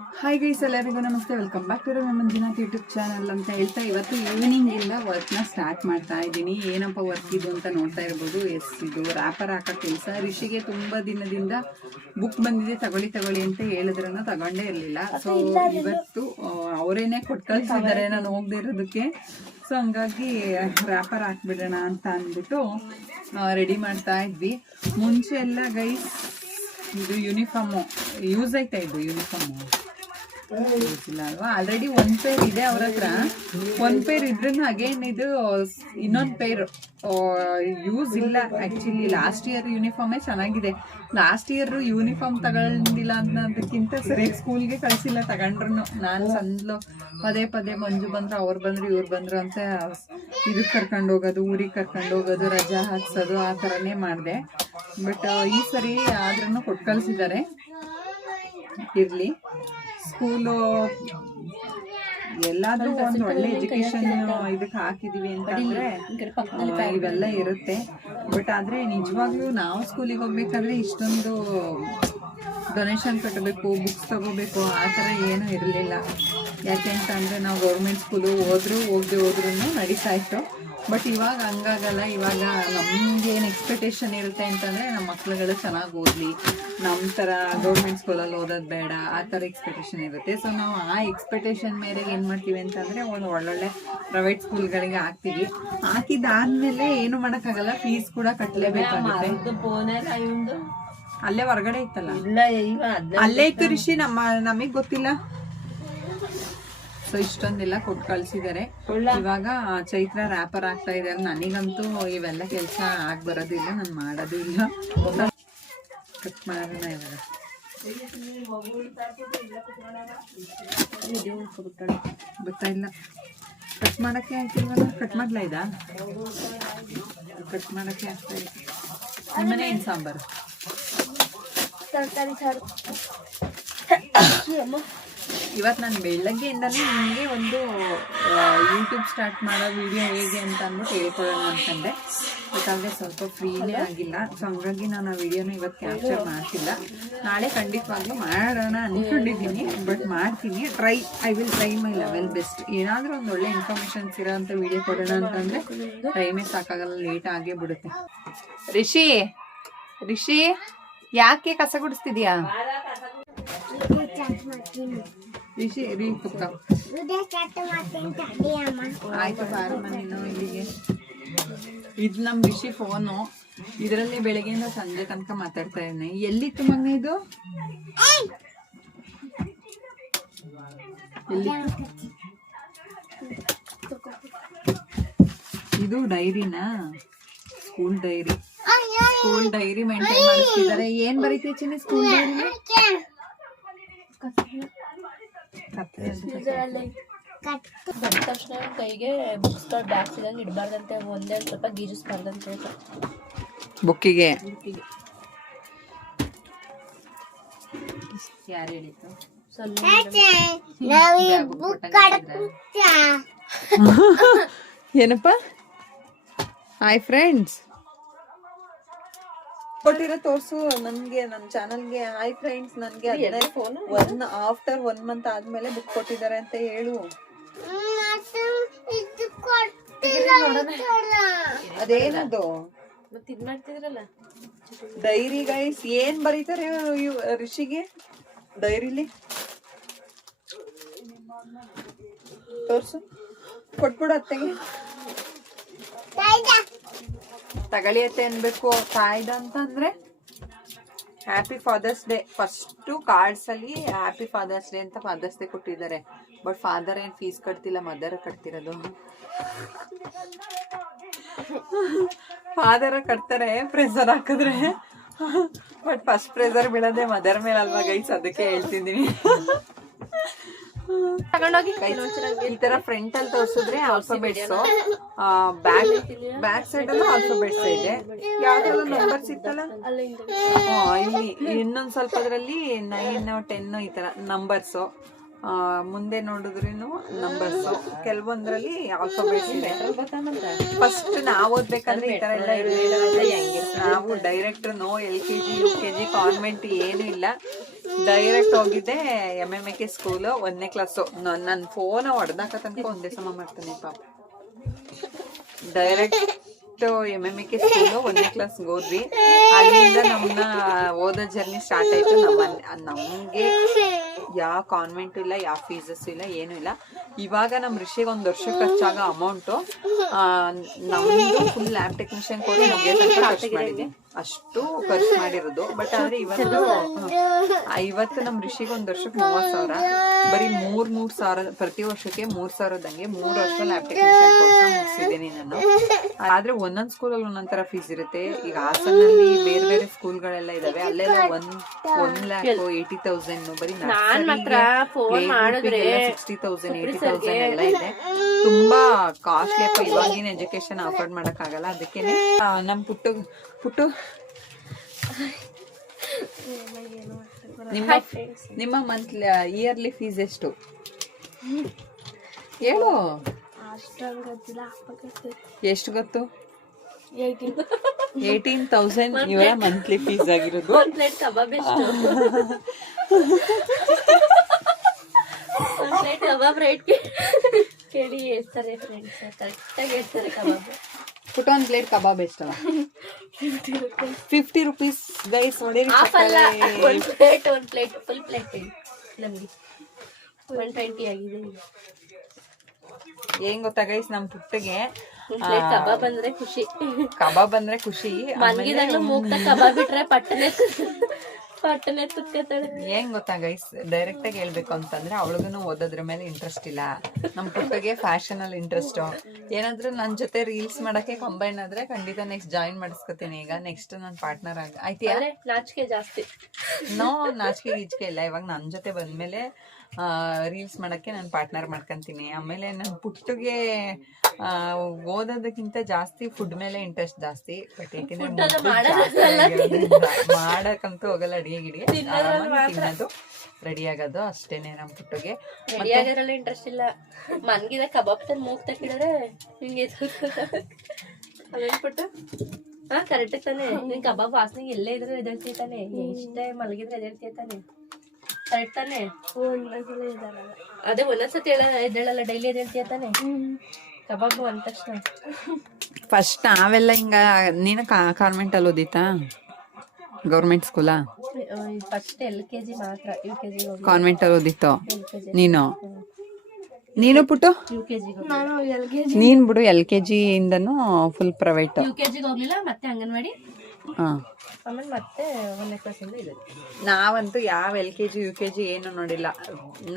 Hi guys, ಎಲ್ಲರಿಗೂ ನಮಸ್ತೆ. Welcome back to Manjunath YouTube channel ಅಂತ ಹೇಳ್ತಾ ಇವತ್ತು ಈವ್ನಿಂಗ್ ಇಂದ ವರ್ಕ್ನ ಸ್ಟಾರ್ಟ್ ಮಾಡ್ತಾ ಇದ್ದೀನಿ. ಏನಪ್ಪ ವರ್ಕ್ ಇದು ಅಂತ ನೋಡ್ತಾ ಇರ್ಬೋದು. ಇದು ರ್ಯಾಪರ್ ಹಾಕೋ ಕೆಲಸ. ರಿಷಿಗೆ ತುಂಬ ದಿನದಿಂದ ಬುಕ್ ಬಂದಿದೆ, ತಗೊಳ್ಳಿ ಅಂತ ಹೇಳಿದ್ರನ್ನ ತಗೊಂಡೇ ಇರಲಿಲ್ಲ. ಸೊ ಇವತ್ತು ಅವರೇನೆ ಕೊಟ್ಟು ಕಳಿಸಿದ್ದಾರೆ ನಾನು ಹೋಗದೆ ಇರೋದಕ್ಕೆ. ಸೊ ಹಂಗಾಗಿ ರ್ಯಾಪರ್ ಹಾಕ್ಬಿಡೋಣ ಅಂತ ಅಂದ್ಬಿಟ್ಟು ರೆಡಿ ಮಾಡ್ತಾ ಇದ್ವಿ. ಮುಂಚೆ ಎಲ್ಲ ಗೈಸ್ ಇದು ಯೂನಿಫಾರ್ಮು ಯೂಸ್ ಆಯ್ತಾ, ಇದು ಯೂನಿಫಾರ್ಮು ಇಲ್ಲ ಅಲ್ವಾ? ಆಲ್ರೆಡಿ ಒಂದ್ ಪೇರ್ ಇದೆ ಅವ್ರ ಹತ್ರ. ಒಂದ್ ಪೇರ್ ಇದ್ರೂ ಅಗೇನ್ ಇದು ಇನ್ನೊಂದು ಪೇರ್ ಯೂಸ್ ಇಲ್ಲ. ಆಕ್ಚುಲಿ ಲಾಸ್ಟ್ ಇಯರ್ ಯೂನಿಫಾರ್ಮೇ ಚೆನ್ನಾಗಿದೆ. ಲಾಸ್ಟ್ ಇಯರ್ ಯೂನಿಫಾರ್ಮ್ ತಗೊಂಡಿಲ್ಲ ಅನ್ನೋದಕ್ಕಿಂತ ಸರಿಯಾಗಿ ಸ್ಕೂಲ್ಗೆ ಕಳ್ಸಿಲ್ಲ. ತಗೊಂಡ್ರು ನಾನು ಸಂದ್ಲು ಪದೇ ಮಂಜು ಬಂದ್ರು, ಅವ್ರು ಬಂದ್ರು, ಇವ್ರು ಬಂದ್ರು ಅಂತ ಇದಕ್ಕೆ ಕರ್ಕೊಂಡು ಹೋಗೋದು, ಊರಿಗೆ ಕರ್ಕೊಂಡು ಹೋಗೋದು, ರಜಾ ಹಾಕ್ಸೋದು, ಆ ಥರನೇ ಮಾಡಿದೆ. ಬಟ್ ಈ ಸರಿ ಆದ್ರೂ ಕೊಟ್ಟು ಕಳಿಸಿದ್ದಾರೆ. ಇರಲಿ, ಸ್ಕೂಲು ಎಲ್ಲಾದ್ರೂ ಒಂದು ಒಳ್ಳೆ ಎಜುಕೇಶನ್ ಇದಕ್ಕೆ ಹಾಕಿದೀವಿ ಅಂತಂದ್ರೆ ಇವೆಲ್ಲ ಇರುತ್ತೆ. ಬಟ್ ಆದ್ರೆ ನಿಜವಾಗ್ಲೂ ನಾವು ಸ್ಕೂಲಿಗೆ ಹೋಗ್ಬೇಕಾದ್ರೆ ಇಷ್ಟೊಂದು ಡೊನೇಷನ್ ಕಟ್ಟಬೇಕು, ಬುಕ್ಸ್ ತಗೋಬೇಕು ಆ ಥರ ಏನೂ ಇರಲಿಲ್ಲ. ಯಾಕೆ ಅಂತಂದರೆ ನಾವು ಗೌರ್ಮೆಂಟ್ ಸ್ಕೂಲು ಹೋದ್ರೂ ನಡೀತಾ ಇತ್ತು. ಬಟ್ ಇವಾಗ ಹಂಗಾಗಲ್ಲ. ಇವಾಗ ನಮಗೇನು ಎಕ್ಸ್ಪೆಕ್ಟೇಷನ್ ಇರುತ್ತೆ ಅಂತಂದರೆ ನಮ್ಮ ಮಕ್ಳುಗಳು ಚೆನ್ನಾಗಿ ಓದಲಿ, ನಮ್ಮ ಥರ ಗೌರ್ಮೆಂಟ್ ಸ್ಕೂಲಲ್ಲಿ ಓದೋದು ಬೇಡ, ಆ ಥರ ಎಕ್ಸ್ಪೆಕ್ಟೇಷನ್ ಇರುತ್ತೆ. ಸೊ ನಾವು ಆ ಎಕ್ಸ್ಪೆಕ್ಟೇಷನ್ ಮೇರೆಗೆ ಏನು ಮಾಡ್ತೀವಿ ಅಂತಂದರೆ ಒಂದು ಒಳ್ಳೊಳ್ಳೆ ಪ್ರೈವೇಟ್ ಸ್ಕೂಲ್ಗಳಿಗೆ ಹಾಕ್ತೀವಿ. ಹಾಕಿದಾದ್ಮೇಲೆ ಏನು ಮಾಡೋಕ್ಕಾಗಲ್ಲ, ಫೀಸ್ ಕೂಡ ಕಟ್ಟಲೇಬೇಕಾಗುತ್ತೆ. ಅಲ್ಲೇ ಹೊರಗಡೆ ಇತ್ತಲ್ಲ, ಅಲ್ಲೇ ಇತ್ತು ರಿಷಿ, ನಮಗೆ ಗೊತ್ತಿಲ್ಲ. ಸೊ ಇಷ್ಟೊಂದೆಲ್ಲ ಕೊಟ್ಟು ಕಳ್ಸಿದ್ದಾರೆ. ಇವಾಗ ಚೈತ್ರ ರ್ಯಾಪರ್ ಆಗ್ತಾ ಇದ್ದಾರೆ. ನನಗಂತೂ ಇವೆಲ್ಲ ಕೆಲಸ ಆಗಿ ಬರೋದಿಲ್ಲ, ನಾನು ಮಾಡೋದು ಇಲ್ಲ. ಕಟ್ ಮಾಡೋಣ ಇವಾಗ. ಗೊತ್ತಾ ಇಲ್ಲ, ಕಟ್ ಮಾಡೋಕ್ಕೆ ಆಗ್ತಿಲ್ವಲ್ಲ. ಕಟ್ ಮಾಡ್ಲಾ? ಇದಾ ಕಟ್ ಮಾಡೋಕ್ಕೆ ಆಗ್ತಾ ಇಲ್ಲ. ನಿಮ್ಮನೆ ಏನು ಸಾಂಬಾರು? ತರಕಾರಿ ಸಾರು. ಇವತ್ತು ನಾನು ಬೆಳಗ್ಗೆಯಿಂದನೇ ನಿಮಗೆ ಒಂದು ಯೂಟ್ಯೂಬ್ ಸ್ಟಾರ್ಟ್ ಮಾಡೋ ವಿಡಿಯೋ ಹೇಗೆ ಅಂತ ಅಂದ್ಬಿಟ್ಟು ಹೇಳ್ಕೊಳ್ಳೋಣ ಅಂತಂದೆ. ಯಾಕಂದರೆ ಸ್ವಲ್ಪ ಫ್ರೀನೇ ಆಗಿಲ್ಲ. ಸೊ ಹಂಗಾಗಿ ನಾನು ಆ ವಿಡಿಯೋನ ಇವತ್ತು ಕ್ಯಾಪ್ಚರ್ ಮಾಡ್ತಿಲ್ಲ. ನಾಳೆ ಖಂಡಿತವಾಗ್ಲೂ ಮಾಡೋಣ ಅಂದ್ಕೊಂಡಿದ್ದೀನಿ. ಬಟ್ ಮಾಡ್ತೀನಿ, I will try my level best. ಏನಾದರೂ ಒಂದು ಒಳ್ಳೆ ಇನ್ಫಾರ್ಮೇಷನ್ಸ್ ಇರೋಂಥ ವಿಡಿಯೋ ಕೊಡೋಣ ಅಂತಂದರೆ ಟೈಮೇ ಸಾಕಾಗಲ್ಲ, ಲೇಟ್ ಆಗೇ ಬಿಡುತ್ತೆ. ರಿಷಿ ಯಾಕೆ ಕಸ ಗುಡಿಸ್ತಿದ್ಯಾ? ರಿಷಿ ಆಯ್ತು ಬಾರಮ್ಮ ನೀನು ಇಲ್ಲಿಗೆ. ಇದು ನಮ್ಮ ರಿಷಿ ಫೋನು. ಇದರಲ್ಲಿ ಬೆಳಗ್ಗೆಯಿಂದ ಸಂಜೆ ತನಕ ಮಾತಾಡ್ತಾ ಇದ್ದೀನಿ. ಎಲ್ಲಿತ್ತು ಮಗನೇ ಇದು? ಇದು ಡೈರಿನಾ? ಸ್ಕೂಲ್ ಡೈರಿ ಮೇಂಟೈನ್ ಮಾಡಿಸ್ತಿದ್ದಾರೆ. ಏನ್ ಬರೀತೀವಿ ಚಿನ್ನ ಸ್ಕೂಲ್ ಡೈರಿ? ತಕ್ಷಣ ಕೈಗೆ ಬುಕ್ಸ್ ಬ್ಯಾಗ್ಸ್ ಇದಂಗೆ ಇಡಬಾರ್ದಂತೆ, ಒಂದೇ ಸ್ವಲ್ಪ ಗೀಜಿಸ್ಬಾರ್ದಂತೆ ಬುಕ್ಕಿಗೆ. ಯಾರು ಹೇಳಿತ್ತು? ಏನಪ್ಪ? ಹಾಯ್ ಫ್ರೆಂಡ್ಸ್ ಕೊಟ್ಟಿರೋ ತೋರ್ಸು ನನ್ಗೆ, ನನ್ನ ಚಾನಲ್ಗೆ. ಹಾಯ್ ಫ್ರೆಂಡ್ಸ್, ನನ್ಗೆ ಆಫ್ಟರ್ 1 ಮಂತ್ ಆದ್ಮೇಲೆ ಬುಕ್ ಕೊಟ್ಟಿದ್ದಾರೆ ಅಂತ ಹೇಳು. ಅದೇನದು ಡೈರಿ ಗೈಸ್? ಏನ್ ಬರೀತಾರೆ ರಿಷಿಗೆ ಡೈರಿಲಿ? ತೋರ್ಸು, ಕೊಟ್ಬಿಡು ಅತ್ತೆಗೆ. ತಗಳಿ ಅತ್ತೆ ಅನ್ಬೇಕು. ತಾಯ್ದ ಅಂತಂದ್ರೆ happy fathers day. First cards ಅಲ್ಲಿ ಹ್ಯಾಪಿ ಫಾದರ್ಸ್ ಡೇ ಅಂತ ಫಾದರ್ಸ್ ಡೇ ಕೊಟ್ಟಿದ್ದಾರೆ. ಬಟ್ ಫಾದರ್ ಏನ್ ಫೀಸ್ ಕಟ್ತಿಲ್ಲ, ಮದರ್ ಕಟ್ತಿರೋದು. ಫಾದರ್ ಕಟ್ತಾರೆ ಪ್ರೆಸರ್ ಹಾಕಿದ್ರೆ. ಬಟ್ ಫಸ್ಟ್ ಪ್ರೆಸರ್ ಬೀಳೋದೆ ಮದರ್ ಮೇಲೆ ಅಲ್ವಾ ಗೈಸ್? ಅದಕ್ಕೆ ಹೇಳ್ತಿದ್ದೀನಿ. ಈ ತರ ಫ್ರಂಟ್ ಅಲ್ಲಿ ತೋರಿಸಿದ್ರೆ ಆಲ್ಫಾಬೆಟ್ಸ್, ಬ್ಯಾಕ್ ಸೈಡ್ ಅಲ್ಲೂ ಆಲ್ಫಾಬೆಟ್ಸ್ ಇದೆ. ಯಾವ್ದ್ರಲ್ಲ ನಂಬರ್ಸ್ ಇತ್ತಲ್ಲ, ಇಲ್ಲಿ ಇನ್ನೊಂದ್ ಸ್ವಲ್ಪ ಅದ್ರಲ್ಲಿ 9, 10 ಈ ತರ ನಂಬರ್ಸ್. ಮುಂದೆ ನೋಡಿದ್ರೂ ನಂಬರ್ಸು, ಕೆಲವೊಂದ್ರಲ್ಲಿ ಆಲ್ಫಾಬೆಟ್ಸ್ ಇದೆ. ಫಸ್ಟ್ ನಾವು ಓದ್ಬೇಕಾದ್ರೆ ಈ ತರ ಎಲ್ಲ ಇರಲಿಲ್ಲ. ನಾವು direct no LKG UKG convent ಏನು ಇಲ್ಲ, ಡೈರೆಕ್ಟ್ ಹೋಗಿದ್ದೆ MMK ಸ್ಕೂಲು 1ನೇ ಕ್ಲಾಸು. ನನ್ನ ಫೋನ್ ಹೊಡೆದಾಕ ತನಕ ಒಂದೇ ಸಮ ಮಾಡ್ತಾನೆ ಪಾಪ. ಡೈರೆಕ್ಟ್ MMK ಸ್ಕೂಲು 1ನೇ ಕ್ಲಾಸ್ಗೆ ಹೋದ್ವಿ. ಅಲ್ಲಿಂದ ನಮ್ಮನ್ನ ಓದೋ ಜರ್ನಿ ಸ್ಟಾರ್ಟ್ ಆಯ್ತು. ನಮ್ಗೆ ಯಾವ ಕಾನ್ವೆಂಟ್ ಇಲ್ಲ, ಯಾವ ಫೀಸಸ್ ಇಲ್ಲ, ಏನು ಇಲ್ಲ. ಇವಾಗ ನಮ್ಮ ಋಷಿಗೆ 1 ವರ್ಷಕ್ಕೆ ಖರ್ಚಾಗ ಅಮೌಂಟು ನಮ್ದು ಫುಲ್ ಲ್ಯಾಬ್ ಟೆಕ್ನಿಷಿಯನ್ ಕೋರ್ಸ್ ಖರ್ಚು ಮಾಡಿದ್ವಿ, ಅಷ್ಟು ಖರ್ಚು ಮಾಡಿರೋದು. ಬಟ್ ಆದ್ರೆ ಇವತ್ತು ನಮ್ಮ ಋಷಿಗೆ 1 ವರ್ಷಕ್ಕೆ 30,000, ಬರೀ 3,000 ಪ್ರತಿ ವರ್ಷಕ್ಕೆ 3,000ದಂಗೆ 3 ವರ್ಷ ಲ್ಯಾಬ್ ಟೆಕ್ನಿಷಿಯನ್ ಕೋರ್ಸ್ ಮುಗಿಸಿದ್ದೀನಿ ನಾನು. ಆದ್ರೆ ಒಂದೊಂದ್ ಸ್ಕೂಲಲ್ಲಿ ಒಂದೊಂದ್ ಫೀಸ್ ಇರುತ್ತೆ. ಈಗ ಹಾಸನಲ್ಲಿ ಬೇರೆ ಬೇರೆ ಸ್ಕೂಲ್ಗಳೆಲ್ಲ ಇದಾವೆ, ಅಲ್ಲೆಲ್ಲ 1,80,000 ಬರೀ 60,000 80,000 ಎಲ್ಲ ಇದೆ. ತುಂಬಾ ಕಾಸ್ಟ್ಲಿ ಅಪ್ಪ. ಇವಾಗಿನ ಎಜುಕೇಶನ್ ಅಫೋರ್ಡ್ ಮಾಡಕ್ ಆಗಲ್ಲ. ಅದಕ್ಕೇನೆ ನಮ್ ಪುಟ್ಟು ನಿಮ್ಮ ಮಂತ್ಲಿ ಇಯರ್ಲಿ ಫೀಸ್ ಎಷ್ಟು ಹೇಳು? ಎಷ್ಟು ಗೊತ್ತು? 18,000 ಇವರ ಮಂತ್ಲಿ ಫೀಸ್ ಆಗಿರೋದು. ಒಂದ್ ಪ್ಲೇಟ್ ಕಬಾಬ್ ಎಷ್ಟು? ಒಂದ್ ಪ್ಲೇಟ್ ಕಬಾಬ್ ರೇಟ್ ಕೇಳಿ ಹೇಳ್ತಾರೆ ಫ್ರೆಂಡ್ಸ್, ಕರೆಕ್ಟಾಗಿ ಹೇಳ್ತಾರೆ ಕಬಾಬ್. ಪುಟ್ಟ ಒಂದ್ ಪ್ಲೇಟ್ ಕಬಾಬ್ ಎಷ್ಟವ? 50 ರೂಪೀಸ್ ಗೈಸ್. ಹೊಡೀರಿ. ಒಂದ್ ಪ್ಲೇಟ್ ಫುಲ್ ಪ್ಲೇಟ್ ನಮ್ಗೆ 120 ಆಗಿದೆ. ಏನ್ ಗೊತ್ತಾ ಗೈಸ್, ನಮ್ ಪುಟ್ಟಿಗೆ ಕಬಾಬ್ ಅಂದ್ರೆ ಖುಷಿ. ಮನ್ಗಿದಾಗ್ಲೂ ಮೂಗ್ತ ಕಬಾಬ್ ಬಿಟ್ರೆ ಪಟ್ಟನೆ ತುಕ್ಕತಾಳೆ. ಏನ್ ಗೊತ್ತಾ ಗೈಸ್, ಡೈರೆಕ್ಟ್ ಆಗಿ ಹೇಳ್ಬೇಕು ಅಂತಂದ್ರೆ ಅವಳಿಗೂ ಓದೋದ್ರ ಮೇಲೆ ಇಂಟ್ರೆಸ್ಟ್ ಇಲ್ಲ. ನಮ್ ಪುಟ್ಟಿಗೆ ಫ್ಯಾಷನ್ ಅಲ್ಲಿ ಇಂಟ್ರೆಸ್ಟ್. ಏನಾದ್ರೂ ನನ್ ಜೊತೆ ರೀಲ್ಸ್ ಮಾಡಕ್ಕೆ ಕಂಬೈನ್ ಆದ್ರೆ ಖಂಡಿತ ನೆಕ್ಸ್ಟ್ ಜಾಯಿನ್ ಮಾಡಿಸ್ಕೊತೀನಿ. ಈಗ ನೆಕ್ಸ್ಟ್ ನನ್ ಪಾರ್ಟ್ನರ್ ಆಯ್ತಾ? ನಾಚಿಕೆ ಜಾಸ್ತಿ. ನಾಚಿಕೆ ಗೀಚಿಕೆ ಇಲ್ಲ. ಇವಾಗ ನನ್ ಜೊತೆ ಬಂದ್ಮೇಲೆ ರೀಲ್ಸ್ ಮಾಡಕ್ಕೆ ನಾನು ಪಾರ್ಟ್ನರ್ ಮಾಡ್ಕೊಂತೀನಿ. ಆಮೇಲೆ ನನ್ನ ಪುಟ್ಟಿಗೆ ಓದೋದಕ್ಕಿಂತ ಜಾಸ್ತಿ ಫುಡ್ ಮೇಲೆ ಇಂಟ್ರೆಸ್ಟ್ ಜಾಸ್ತಿ. ಬಟ್ ಯಾಕೆಂದ್ರೆ ಮಾಡಕ್ಕಂತೂ ಹೋಗಲ್ಲ, ಅಡಿಗೆ ತಿನ್ನೋದು ರೆಡಿ ಆಗೋದು ಅಷ್ಟೇನೆ ನಮ್ ಪುಟ್ಟಿಗೆ. ರೆಡಿ ಆಗೋದ್ರಲ್ಲಿ ಇಂಟ್ರೆಸ್ಟ್ ಇಲ್ಲ. ಮನ್ಗಿದ ಕಬಾಬ್ ತಂದು ಮೂಗ್ ತಕ್ಕಿದ್ರೆ ಹಿಂಗೆ ಪುಟ್ಟು ಕರೆಕ್ಟ್ ತಾನೆ. ನಿನ್ ಕಬಾಬ್ ವಾಸನೆಗೆ ಎಲ್ಲೇ ಇದ್ರೆ ಎದಳ್ತೀಯ ತಾನೆ, ಎಷ್ಟೇ ಮಲಗಿದ್ರೆ ಎದಳ್ತೀಯ ತಾನೆ, ಕರೆಕ್ಟ್ ತಾನೆ? ಅದೇ ಒಂದೊಂದ್ಸತಿ ಎದ್ದೇಳಲ್ಲ, ಡೈಲಿ ಎದ್ದೇಳ್ತೀಯ ತಾನೆ. ಕಬಾಬ್ ಅಂದ ತಕ್ಷಣ ಫಸ್ಟ್ ನಾವೆಲ್ಲ ಹಿಂಗ. ನೀನು ಕಾನ್ವೆಂಟ್ ಅಲ್ಲಿ ಓದಿತಾ? ಗೌರ್ಮೆಂಟ್ ಸ್ಕೂಲಾ? ಫಸ್ಟ್ LKG ಮಾತ್ರ, UKG ಕಾನ್ವೆಂಟ್ ಅಲ್ಲಿ ಓದಿತ್ತು ನೀನು ಪುಟ್ಟು? UKG ನೀನ್ ಬಿಡು, LKG ಇಂದನು ಫುಲ್ ಪ್ರೈವೇಟ್. UKG ಹೋಗ್ಲಿಲ್ಲ, ಮತ್ತೆ ಅಂಗನವಾಡಿ, ಆಮೇಲೆ ಮತ್ತೆ 1ನೇ ಕ್ಲಾಸಿಂದ ಇದೆ. ನಾವಂತೂ ಯಾವ LKG UKG ಏನು ನೋಡಿಲ್ಲ.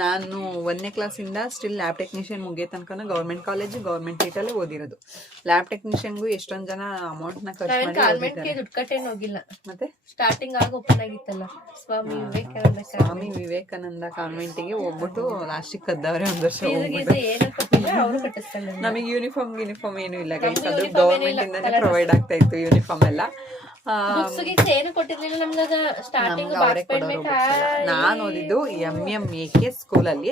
ನಾನು 1ನೇ ಕ್ಲಾಸಿಂದ ಸ್ಟಿಲ್ ಲ್ಯಾಬ್ ಟೆಕ್ನಿಷಿಯನ್ ಮುಗಿಯೋ ತನಕ ಗೌರ್ಮೆಂಟ್ ಕಾಲೇಜ್ ಗೌರ್ಮೆಂಟ್ ಸೀಟಲ್ಲೇ ಓದಿರೋದು. ಲ್ಯಾಬ್ ಟೆಕ್ನಿಷಿಯನ್ಗೂ ಎಷ್ಟೊಂದ್ ಜನ ಅಮೌಂಟ್ ನ ಖರ್ಚು ಮಾಡಿ ದುಡ್ಡು ಕಟ್ಟೇನು ಹೋಗಿಲ್ಲ. ಮತ್ತೆ ಸ್ಟಾರ್ಟಿಂಗ್ ಆಗ ಓಪನ್ ಆಗಿತ್ತಲ್ಲ ಸ್ವಾಮಿ ವಿವೇಕಾನಂದ ಕಾನ್ವೆಂಟಿಗೆ ಹೋಗ್ಬಿಟ್ಟು ಲಾಸ್ಟಿಗೆ ಕದ್ದವ್ರೆ 1 ವರ್ಷ. ಏನು ಕೊಟ್ಟಿಲ್ಲ, ಅವರು ಕಟ್ಟಿಸ್ತಾರೆ. ನಮಗೆ ಯೂನಿಫಾರ್ಮ್ ಏನು ಇಲ್ಲ ಗೈಸ್, ಅದು ಗೌರ್ಮೆಂಟ್ ಇಂದಾನೆ ಪ್ರೊವೈಡ್ ಆಗ್ತಾ ಇತ್ತು ಯೂನಿಫಾರ್ಮ್ ಎಲ್ಲ. ಏನು ಕೊಟ್ಟಿರ್ಲಿಲ್ಲ ನಮ್ಗಾಗ ಸ್ಟಾರ್ಟಿಂಗ್. ನಾನು ಓದಿದ್ದು MMAK ಸ್ಕೂಲಲ್ಲಿ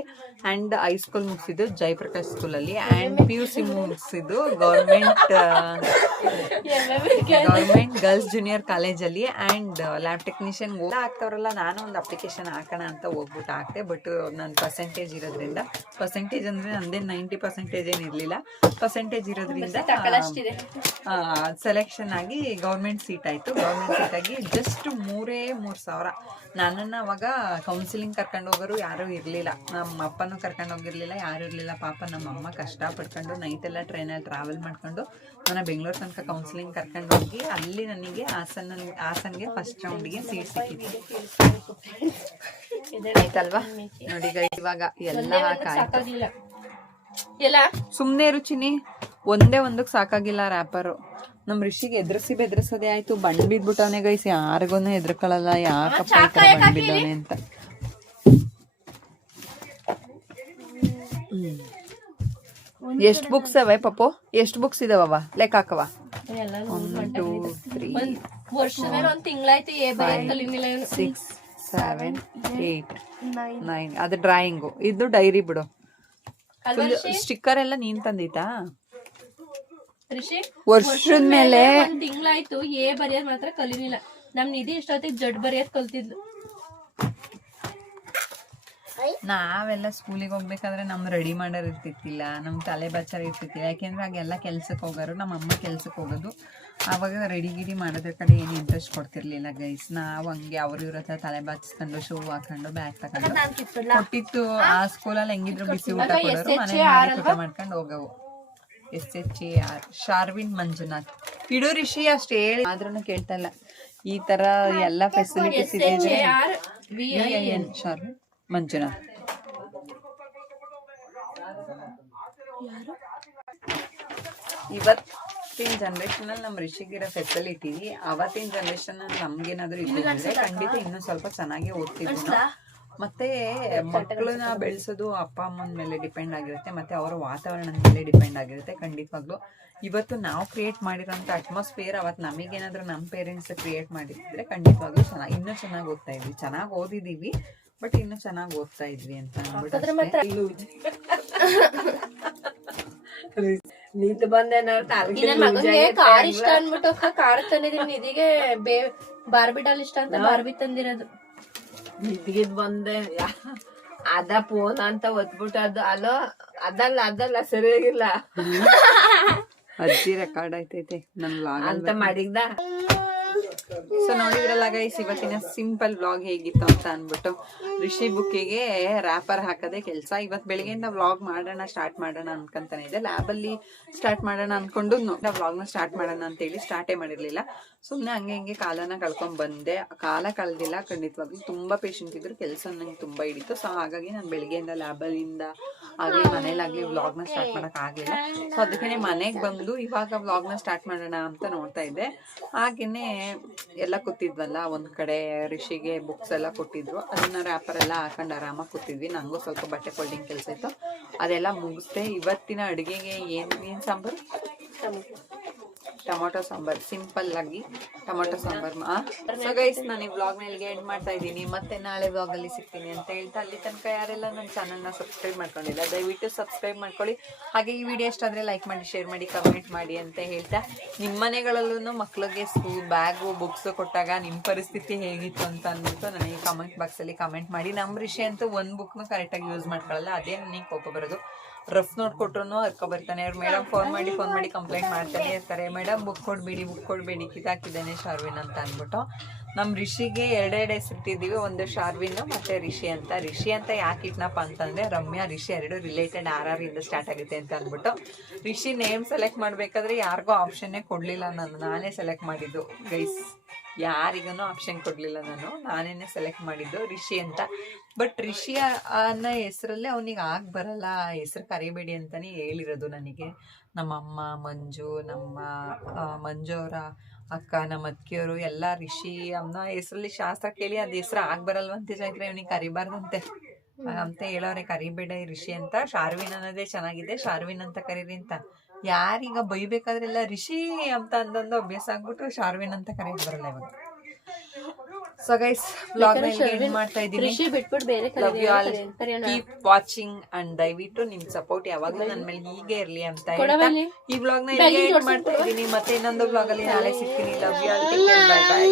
ಅಂಡ್ ಹೈಸ್ಕೂಲ್ ಮುಗಿಸಿದ್ದು ಜಯಪ್ರಕಾಶ್ ಸ್ಕೂಲಲ್ಲಿ ಅಂಡ್ PUC ಮುಗಿಸಿದ್ದು ಗೌರ್ಮೆಂಟ್ ಗರ್ಲ್ಸ್ ಜೂನಿಯರ್ ಕಾಲೇಜಲ್ಲಿ. ಅಂಡ್ ಲ್ಯಾಬ್ ಟೆಕ್ನಿಷಿಯನ್ ಆಗ್ತಾವ್ರಲ್ಲ, ನಾನು ಒಂದು ಅಪ್ಲಿಕೇಶನ್ ಹಾಕೋಣ ಅಂತ ಹೋಗ್ಬಿಟ್ಟು ಹಾಕ್ತೆ. ಬಟ್ ನನ್ನ ಪರ್ಸೆಂಟೇಜ್ ಇರೋದ್ರಿಂದ, ಪರ್ಸೆಂಟೇಜ್ ಅಂದ್ರೆ ನಂದೇ 90% ಏನಿರ್ಲಿಲ್ಲ, ಪರ್ಸೆಂಟೇಜ್ ಇರೋದ್ರಿಂದ ಸೆಲೆಕ್ಷನ್ ಆಗಿ ಗೌರ್ಮೆಂಟ್ ಸೀಟ್ ಆಯ್ತು. ಗೌರ್ಮೆಂಟ್ ಸೀಟ್ ಆಗಿ ಜಸ್ಟ್ 3,000. ನನ್ನನ್ನು ಅವಾಗ ಕೌನ್ಸಿಲಿಂಗ್ ಕರ್ಕೊಂಡು ಹೋಗೋರು ಯಾರೂ ಇರಲಿಲ್ಲ. ನಮ್ಮ ಅಪ್ಪನೂ ಕರ್ಕೊಂಡು ಹೋಗಿರ್ಲಿಲ್ಲ, ಯಾರು ಇರಲಿಲ್ಲ. ಪಾಪ ನಮ್ಮ ಅಮ್ಮ ಕಷ್ಟ ಪಡ್ಕೊಂಡು ನೈಟ್ ಎಲ್ಲ ಟ್ರೈನಲ್ಲಿ ಟ್ರಾವೆಲ್ ಮಾಡ್ಕೊಂಡು ನನ್ನ ಬೆಂಗಳೂರು ತನಕ ಕೌನ್ಸಿಲಿಂಗ್ ಕರ್ಕೊಂಡು ಹೋಗಿ ಅಲ್ಲಿ ನನಗೆ ಹಾಸನ್ಗೆ ಫಸ್ಟ್ ರೌಂಡ್ಗೆ ಸೀಟ್ ಸಿಕ್ಕಿತ್ತು. ಆಯ್ತಲ್ವಾ ನೋಡಿ ಇವಾಗ ಎಲ್ಲ ಸುಮ್ಮನೆ ರುಚಿನಿ ಒಂದೇ ಒಂದಕ್ಕೆ ಸಾಕಾಗಿಲ್ಲ ರ್ಯಾಪರು. ನಮ್ ಋಷಿಗೆ ಎದುರಿಸಿ ಬೆದರಿಸೋದೇ ಆಯ್ತು. ಬಣ್ಣ ಬಿದ್ಬಿಟ್ಟವನೆ ಗೈಸ್, ಯಾರಿಗೂ ಎದ್ರಕೊಳ್ಳಲ್ಲ, ಯಾಕಪ್ಪ ಈ ತರ ಬಣ್ಣ ಬಿದ್ದವನೆ ಅಂತ. ಎಷ್ಟು ಬುಕ್ಸ್ ಅವೆ ಪಪ್ಪು? ಎಷ್ಟು ಬುಕ್ಸ್ ಇದಾವ ಲೆಕ್ಕ ಹಾಕವ? 1 2 3 4 5 6 7 8 9 ಅದು ಡ್ರಾಯಿಂಗು, ಇದು ಡೈರಿ ಬಿಡು. ಸ್ಟಿಕ್ಕರ್ ಎಲ್ಲ ನೀನ್ ತಂದಿತಾ ರಿಷಿ? ವರ್ಷದ ಮೇಲೆ? ಒಂದ್ ತಿಂಗ್ಳಾಯ್ತು ಬರೆಯೋದ್ ಮಾತ್ರ ಕಲಿಲಿಲ್ಲ. ನಮ್ ನಿಧಿ ಇಷ್ಟೊತ್ತಿಗೆ ಜಡ್ ಬರೆಯೋದ್ ಕಲ್ತಿದ್ಲು. ನಾವೆಲ್ಲ ಸ್ಕೂಲಿಗೆ ಹೋಗ್ಬೇಕಾದ್ರೆ ನಮ್ ರೆಡಿ ಮಾಡೋರ್ ಇರ್ತಿತ್ತಿಲ್ಲ, ನಮ್ ತಲೆ ಬಚ್ಚಾರ ಇರ್ತಿತ್ತಿಲ್ಲ. ಯಾಕೆಂದ್ರೆ ಆಗೆಲ್ಲ ಕೆಲ್ಸಕ್ಕೆ ಹೋಗೋರು, ನಮ್ಮ ಅಮ್ಮ ಕೆಲ್ಸಕ್ಕೆ ಹೋಗೋದು. ಆವಾಗ ರೆಡಿ ಗಿಡಿ ಮಾಡೋದ್ರ ಕಡೆ ಏನು ಇಂಟ್ರೆಸ್ಟ್ ಕೊಡ್ತಿರ್ಲಿಲ್ಲ ಗೈಸ್. ನಾವು ಹಂಗೆ ಅವ್ರ ಇವ್ರ ಹತ್ರ ತಲೆ ಬಾಚಿಸ್ಕೊಂಡು ಶೂ ಹಾಕೊಂಡು ಬ್ಯಾಗ್ ತಗೊಂಡು ಕೊಟ್ಟಿತ್ತು. ಆ ಸ್ಕೂಲಲ್ಲಿ ಹೆಂಗಿದ್ರು ಬಿಸಿ ಊಟ ಕೊಡೋರು, ಮನೆ ಊಟ ಮಾಡ್ಕೊಂಡು ಹೋಗವು. SHAR ಶಾರ್ವಿನ್ ಮಂಜುನಾಥ್. ಇಡು ರಿಷಿ ಅಷ್ಟು ಹೇಳಿ ಆದ್ರೂ ಕೇಳ್ತಾ ಇಲ್ಲ. ಈ ತರ ಎಲ್ಲ ಫೆಸಿಲಿಟೀಸ್ ಇದೆ. VIN ಶಾರ್ವಿನ್ ಮಂಜುನಾಥ್. ಇವತ್ತಿನ ಜನರೇಷನ್ ಅಲ್ಲಿ ನಮ್ ರಿಷಿಗಿರೋ ಫೆಸಿಲಿಟಿ ಅವತ್ತಿನ ಜನರೇಷನ್ ಅಲ್ಲಿ ನಮ್ಗೇನಾದ್ರು ಇದ್ದಿದ್ರೆ ಖಂಡಿತ ಇನ್ನೂ ಸ್ವಲ್ಪ ಚೆನ್ನಾಗಿ ಓದ್ತಿದ್ವಿ ನಾವು. ಮತ್ತೆ ಮಕ್ಕಳನ್ನ ಬೆಳೆಸೋದು ಅಪ್ಪ ಅಮ್ಮನ ಮೇಲೆ ಡಿಪೆಂಡ್ ಆಗಿರುತ್ತೆ, ಮತ್ತೆ ಅವರ ವಾತಾವರಣದ ಮೇಲೆ ಡಿಪೆಂಡ್ ಆಗಿರುತ್ತೆ ಖಂಡಿತವಾಗ್ಲು. ಇವತ್ತು ನಾವು ಕ್ರಿಯೇಟ್ ಮಾಡಿರೋಂಥ ಅಟ್ಮಾಸ್ಫಿಯರ್ ಅವತ್ತು ನಮಗೇನಾದ್ರೂ ನಮ್ಮ ಪೇರೆಂಟ್ಸ್ ಕ್ರಿಯೇಟ್ ಮಾಡಿದ್ರೆ ಖಂಡಿತವಾಗ್ಲೂ ಇನ್ನೂ ಚೆನ್ನಾಗಿ ಓದ್ತಾ ಇದ್ವಿ. ಚೆನ್ನಾಗಿ ಓದಿದೀವಿ, ಬಟ್ ಇನ್ನೂ ಚೆನ್ನಾಗಿ ಓದ್ತಾ ಇದ್ವಿ ಅಂತ ಅಂದ್ಬಿಟ್ಟು ನಿಂತು ಬಂದೆ. ಮಗನಿಗೆ ಕಾರ್ ಇಷ್ಟ ಅನ್ಬಿಟ್ಟು ಕಾರ್ ತಂದಿದ್ದೀನಿ. ನಿಧಿಗೆ ಬಾರ್ಬಿ ಡಾಲ್ ಇಷ್ಟ ಅಂತ ಬಾರ್ಬಿ ತಂದಿರೋದು. ನಿದ್ಗಿದ್ ಬಂದೆ. ಅದ ಫೋನ್ ಅಂತ ಒತ್ಬಿಟ್ಟು ಅದು ಅಲೋ ಅದಲ್ಲ ಸರಿಯಾಗಿಲ್ಲ ಅಜ್ಜಿ ರೆಕಾರ್ಡ್ ಆಯ್ತೈತೆ ನನ್ ವ್ಲಾಗ್ ಅಂತ ಮಾಡಿದ್ದ. ಸೊ ನೋಡಿದ್ರಲ್ಲ ಗೈಸ್, ಇವತ್ತಿನ ಸಿಂಪಲ್ ವ್ಲಾಗ್ ಹೇಗಿತ್ತು ಅಂತ ಅನ್ಬಿಟ್ಟು. ರಿಷಿ ಬುಕ್ಕಿಗೆ ರ್ಯಾಪರ್ ಹಾಕದೆ ಕೆಲಸ. ಇವತ್ತು ಬೆಳಿಗ್ಗೆಯಿಂದ ವ್ಲಾಗ್ ಸ್ಟಾರ್ಟ್ ಮಾಡೋಣ ಅನ್ಕೊಂತಾನೆ ಇದೆ. ಲ್ಯಾಬಲ್ಲಿ ಸ್ಟಾರ್ಟ್ ಮಾಡೋಣ ಅನ್ಕೊಂಡು ವ್ಲಾಗ್ನ ಸ್ಟಾರ್ಟ್ ಮಾಡೋಣ ಅಂತೇಳಿ ಸ್ಟಾರ್ಟೇ ಮಾಡಿರ್ಲಿಲ್ಲ. ಸುಮ್ಮನೆ ಹಂಗೆ ಕಾಲನ ಕಳ್ಕೊಂಡ್ ಬಂದೆ. ಕಾಲ ಕಳೆದಿಲ್ಲ ಖಂಡಿತವಾಗ್ಲೂ. ತುಂಬಾ ಪೇಷಂಟ್ ಇದ್ರು, ಕೆಲಸ ನಂಗೆ ತುಂಬಾ ಹಿಡಿತು. ಸೊ ಹಾಗಾಗಿ ನಾನು ಬೆಳಿಗ್ಗೆಯಿಂದ ಲ್ಯಾಬಲ್ಲಿಂದ ಆಗ್ಲಿ ಮನೇಲಾಗ್ಲಿ ವ್ಲಾಗ್ನ ಸ್ಟಾರ್ಟ್ ಮಾಡಕ್ ಆಗ್ಲಿಲ್ಲ. ಸೊ ಅದಕ್ಕೆ ಮನೆಗೆ ಬಂದು ಇವಾಗ ವ್ಲಾಗ್ನ ಸ್ಟಾರ್ಟ್ ಮಾಡೋಣ ಅಂತ ನೋಡ್ತಾ ಇದ್ದೆ. ಹಾಗೇನೆ ಎಲ್ಲ ಕೂತಿದ್ವಲ್ಲ ಒಂದ್ ಕಡೆ, ರಿಷಿಗೆ ಬುಕ್ಸ್ ಎಲ್ಲ ಕೊಟ್ಟಿದ್ರು, ಅದನ್ನ ರ್ಯಾಪರ್ ಎಲ್ಲ ಹಾಕೊಂಡು ಆರಾಮಾಗಿ ಕೂತಿದ್ವಿ. ನಂಗೂ ಸ್ವಲ್ಪ ಬಟ್ಟೆ ಫೋಲ್ಡಿಂಗ್ ಕೆಲಸ ಇತ್ತು, ಅದೆಲ್ಲ ಮುಗಿಸ್ದೆ. ಇವತ್ತಿನ ಅಡುಗೆಗೆ ಏನ್ ಸಾಂಬಾರು? ಟೊಮೊಟೊ ಸಾಂಬಾರ್. ಸಿಂಪಲ್ ಆಗಿ ಟೊಮೊಟೊ ಸಾಂಬಾರ್. ಸೊ ಗೈಸ್, ನಾನು ಈ ವ್ಲಾಗ್ ನಲ್ಲಿ ಎಂಡ್ ಮಾಡ್ತಾ ಇದ್ದೀನಿ. ಮತ್ತೆ ನಾಳೆ ವ್ಲಾಗ್ ಅಲ್ಲಿ ಸಿಗ್ತೀನಿ ಅಂತ ಹೇಳ್ತಾ, ಅಲ್ಲಿ ತನಕ ಯಾರೆಲ್ಲ ನನ್ನ ಚಾನಲ್ ನ ಸಬ್ಸ್ಕ್ರೈಬ್ ಮಾಡ್ಕೊಂಡಿಲ್ಲ ದಯವಿಟ್ಟು ಸಬ್ಸ್ಕ್ರೈಬ್ ಮಾಡ್ಕೊಳ್ಳಿ. ಹಾಗೆ ಈ ವಿಡಿಯೋ ಇಷ್ಟ ಆದ್ರೆ ಲೈಕ್ ಮಾಡಿ, ಶೇರ್ ಮಾಡಿ, ಕಮೆಂಟ್ ಮಾಡಿ ಅಂತ ಹೇಳ್ತಾ, ನಿಮ್ಮ ಮನೆಗಳಲ್ಲೂ ಮಕ್ಳಿಗೆ ಸ್ಕೂಲ್ ಬ್ಯಾಗು ಬುಕ್ಸ್ ಕೊಟ್ಟಾಗ ನಿಮ್ಮ ಪರಿಸ್ಥಿತಿ ಹೇಗಿತ್ತು ಅಂತ ಅಂದ್ಬಿಟ್ಟು ನನಗೆ ಕಮೆಂಟ್ ಬಾಕ್ಸ್ ಅಲ್ಲಿ ಕಮೆಂಟ್ ಮಾಡಿ. ನಮ್ಮ ರಿಷಿ ಅಂತೂ ಒಂದು ಬುಕ್ನು ಕರೆಕ್ಟಾಗಿ ಯೂಸ್ ಮಾಡ್ಕೊಳ್ಳಲ್ಲ, ಅದೇ ನನಗೆ ಕೋಪ ಬರೋದು. ರಫ್ ನೋಟ್ ಕೊಟ್ರು ಅರ್ಕೊ ಬರ್ತಾನೆ. ಅವ್ರು ಮೇಡಮ್ ಫೋನ್ ಮಾಡಿ ಕಂಪ್ಲೇಂಟ್ ಮಾಡ್ತಾನೆ ಇರ್ತಾರೆ. ಮೇಡಮ್ ಬುಕ್ ಕೊಡ್ಬೇಡಿ ಕಿದಾಕಿದ್ದಾನೆ ಶಾರ್ವಿನ್ ಅಂತ ಅಂದ್ಬಿಟ್ಟು. ನಮ್ಮ ರಿಷಿಗೆ ಎರಡೆರಡು ಹೆಸರಿಟ್ಟಿದ್ದೀವಿ, ಒಂದು ಶಾರ್ವಿನ್ ಮತ್ತೆ ರಿಷಿ ಅಂತ. ರಿಷಿ ಅಂತ ಯಾಕೆ ಇಟ್ನಪ್ಪ ಅಂತಂದ್ರೆ ರಮ್ಯಾ ರಿಷಿ ಎರಡು ರಿಲೇಟೆಡ್ RR ಇಂದ ಸ್ಟಾರ್ಟ್ ಆಗುತ್ತೆ ಅಂತ ಅಂದ್ಬಿಟ್ಟು. ರಿಷಿ ನೇಮ್ ಸೆಲೆಕ್ಟ್ ಮಾಡ್ಬೇಕಾದ್ರೆ ಯಾರಿಗೂ ಆಪ್ಷನ್ನೇ ಕೊಡ್ಲಿಲ್ಲ, ನಾನೇ ಸೆಲೆಕ್ಟ್ ಮಾಡಿದ್ದು ಗೈಸ್. ಯಾರಿಗೂ ಆಪ್ಷನ್ ಕೊಡ್ಲಿಲ್ಲ, ನಾನೇನೆ ಸೆಲೆಕ್ಟ್ ಮಾಡಿದ್ದು ರಿಷಿ ಅಂತ. ಬಟ್ ರಿಷಿ ಅನ್ನೋ ಹೆಸರಲ್ಲೇ ಅವನಿಗೆ ಬರಲ್ಲ, ಹೆಸರು ಕರಿಬೇಡಿ ಅಂತಾನೆ ಹೇಳಿರೋದು ನನಗೆ ನಮ್ಮ ಅಮ್ಮ, ಮಂಜು, ನಮ್ಮ ಮಂಜು ಅವರ ಅಕ್ಕ, ನಮ್ಮ ಅತ್ತಿಗೆಯವರು ಎಲ್ಲ ರಿಷಿ ಅನ್ನೋ ಹೆಸರಲ್ಲಿ ಶಾಸ್ತ್ರ ಕೇಳಿ ಅದ್ ಹೆಸರು ಬರಲ್ವಂತೆ ಚೈತ್ರ, ಇವನಿಗೆ ಕರಿಬಾರ್ದಂತೆ ಅಂತ ಹೇಳೋರೆ. ಕರಿಬೇಡ ರಿಷಿ ಅಂತ, ಶಾರ್ವಿನ್ ಅನ್ನೋದೇ ಚೆನ್ನಾಗಿದೆ, ಶಾರ್ವಿನ್ ಅಂತ ಕರೀರಿ ಅಂತ. ಯಾರೀಗ ಬೈಬೇಕಾದ್ರೆಲ್ಲ ರಿಷಿ ಅಂತ ಅಂದಂದು ಅಭ್ಯಾಸ ಆಗ್ಬಿಟ್ಟು ಶಾರ್ವಿನ್ ಅಂತ ಕರೆಯೋದು ಬರಲ್ಲ ಇವಾಗ. ಸೊ ಗೈಸ್, ವ್ಲಾಗ್ ಎಂಡ್ ಮಾಡ್ತಾ ಇದ್ದೀನಿ. ಕೀಪ್ ವಾಚಿಂಗ್ ಅಂಡ್ ದಯವಿಟ್ಟು ನಿಮ್ ಸಪೋರ್ಟ್ ಯಾವಾಗ್ಲೂ ನನ್ನ ಮೇಲೆ ಹೀಗೆ ಇರ್ಲಿ ಅಂತ ಹೇಳ್ತಾ ಈ ವ್ಲಾಗ್ ನ ಎಂಡ್ ಮಾಡ್ತಾ ಇದ್ದೀನಿ. ಮತ್ತೆ ಇನ್ನೊಂದು ವ್ಲಾಗ್ ಅಲ್ಲಿ ನಾಳೆ ಸಿಗ್ತೀನಿ. Love you all, take care, bye by.